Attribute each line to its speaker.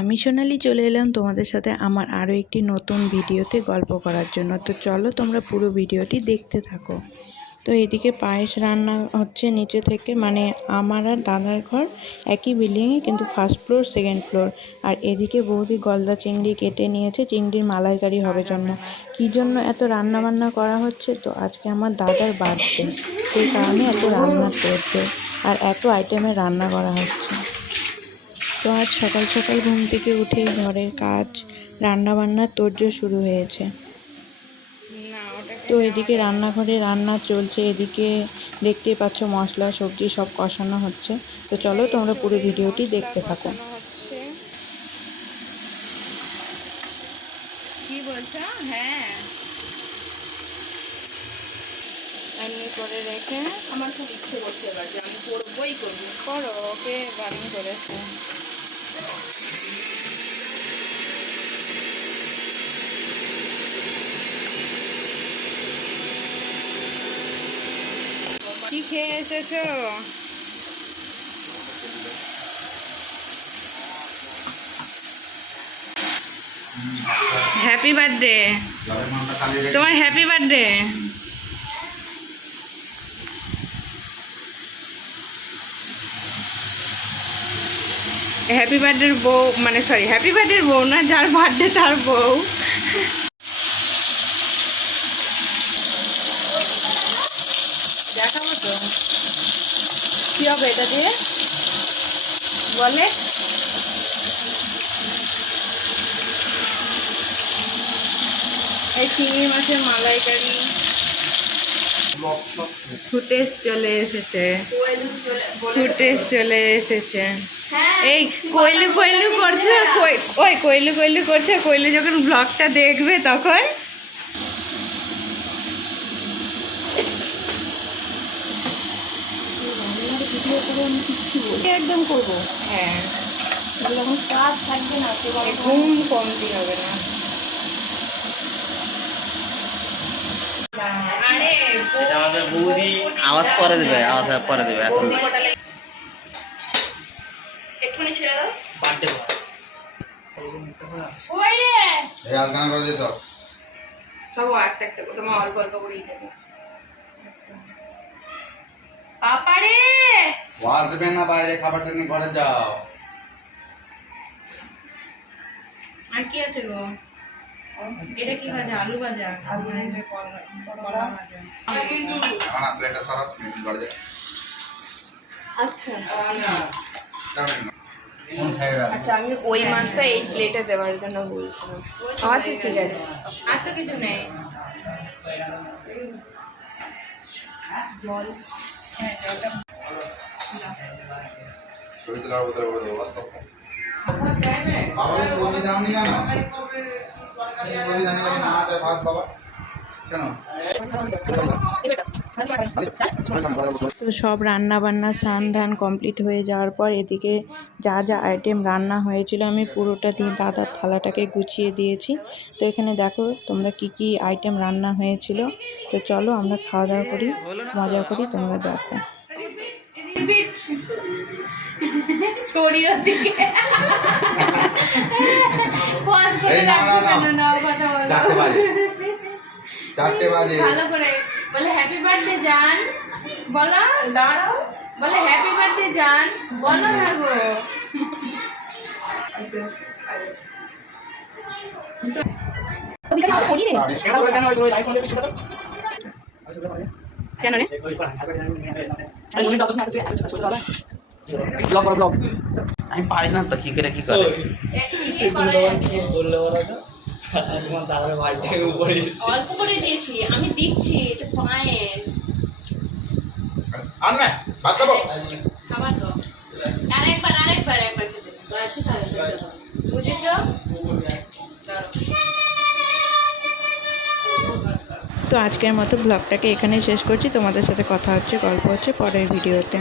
Speaker 1: আমি সোনালি চলে এলাম তোমাদের সাথে আমার আরও একটি নতুন ভিডিওতে গল্প করার জন্য। তো চলো তোমরা পুরো ভিডিওটি দেখতে থাকো। তো এদিকে পায়েস রান্না হচ্ছে নিচে থেকে মানে আমার আর দাদার ঘর একই বিল্ডিংয়ে কিন্তু ফার্স্ট ফ্লোর সেকেন্ড ফ্লোর আর এদিকে বৌদি গলদা চিংড়ি কেটে নিয়েছে, চিংড়ির মালাইকারি হবে জন্য। কী জন্য এত রান্না বান্না করা হচ্ছে? তো আজকে আমার দাদার বার্থডে সেই কারণে এত রান্না করছে আর এত আইটেমের রান্না করা হচ্ছে। তো আজ সকাল সকাল ঘুম থেকে উঠে ঘরের কাজ রান্না বান্নার তোড়জোড় শুরু হয়েছে। তো এদিকে রান্নাঘরে রান্না চলছে এদিকে দেখতেই পাচ্ছ মশলা সবজি সব কষানো হচ্ছে। তো চলো তোমরা পুরো ভিডিওটি দেখতে থাকো।
Speaker 2: কি বলছো? হ্যাঁ। এমনি করে রেখে
Speaker 3: আমার খুব ইচ্ছে করছে এবার যে আমি করবোই করব।
Speaker 2: করো ওকে বারণ করেছে। খেয়ে এসেছ হ্যাপি বার্থডে তোমার হ্যাপি বার্থডে হ্যাপি বার্থডের বউ মানে সরি হ্যাপি বার্থডের বউ না, যার বার্থডে তার বউ। দেখাবো তো। কি হবে এটা দিয়ে? বলে? এই চিংড়ি মাছের মালাইকারি। চলে এসেছে। চলে এসেছে। এই কইলু কইলু করছে ওই কইলু কইলু করছে, কইলু যখন ব্লগটা দেখবে তখন
Speaker 3: একদম করব।
Speaker 2: হ্যাঁ।
Speaker 3: যখন কাজ থাকবে না সে
Speaker 2: এই ঘুম কমতি হবে না।
Speaker 4: বৌদি আওয়াজ পরে দেবে আওয়াজ পরে দেবে এখন।
Speaker 3: একটুখানি ছেড়ে দাও।
Speaker 4: বার্থডে
Speaker 2: ওই রে
Speaker 5: এই আলকানা করে দিত
Speaker 2: সব একটা একটা করে তোমার অল্প অল্প করেই দেবে।
Speaker 3: রে
Speaker 5: আসবে না বাইরে খাবারটা নিয়ে ঘরে যাও।
Speaker 2: আর কি আছে গো? এটা কি ভাজা? আলু ভাজা? আলু ভাজা করলা ভাজা
Speaker 5: আমার প্লেটটা সরাব ঘরে যাও।
Speaker 3: আচ্ছা। আচ্ছা আমি ওই মাছটা এই প্লেটে দেওয়ার জন্য বলছিলাম। আচ্ছা ঠিক আছে।
Speaker 2: আর তো কিছু নেই।
Speaker 3: জল।
Speaker 2: হ্যাঁ জলটা
Speaker 1: তো সব রান্না বান্না স্নান ধান কমপ্লিট হয়ে যাওয়ার পর এদিকে যা যা আইটেম রান্না হয়েছিল আমি পুরোটা দিয়ে দাদার থালাটাকে গুছিয়ে দিয়েছি। তো এখানে দেখো তোমরা কি কি আইটেম রান্না হয়েছিল। তো চলো আমরা খাওয়া দাওয়া করি, মজা করি, তোমরা দেখো।
Speaker 3: ছড়িয়ে দিকে।
Speaker 5: না চারটে বাজে। চারটে বাজে।
Speaker 2: ভালো করে বলে হ্যাপি বার্থডে জান বলো।
Speaker 3: দাঁড়াও।
Speaker 2: বলে হ্যাপি বার্থডে জান বলো না গো কেন রে?
Speaker 4: আমি পারি না তো কি করে কি করে?
Speaker 2: কি করা যাচ্ছে?
Speaker 6: বললে বলো তো তোমার দাদার বাড়িটাকে উপরে
Speaker 2: অল্প করে দিয়েছি আমি দিচ্ছি এটা পায়েস
Speaker 5: আর না ভাত খাব?
Speaker 2: খাবার তো আরেকবার আরেকবার একবার খেতে বুঝেছ?
Speaker 1: তো আজকের মতো ব্লগটাকে এখানেই শেষ করছি। তোমাদের সাথে কথা হচ্ছে গল্প হচ্ছে পরের ভিডিওতে।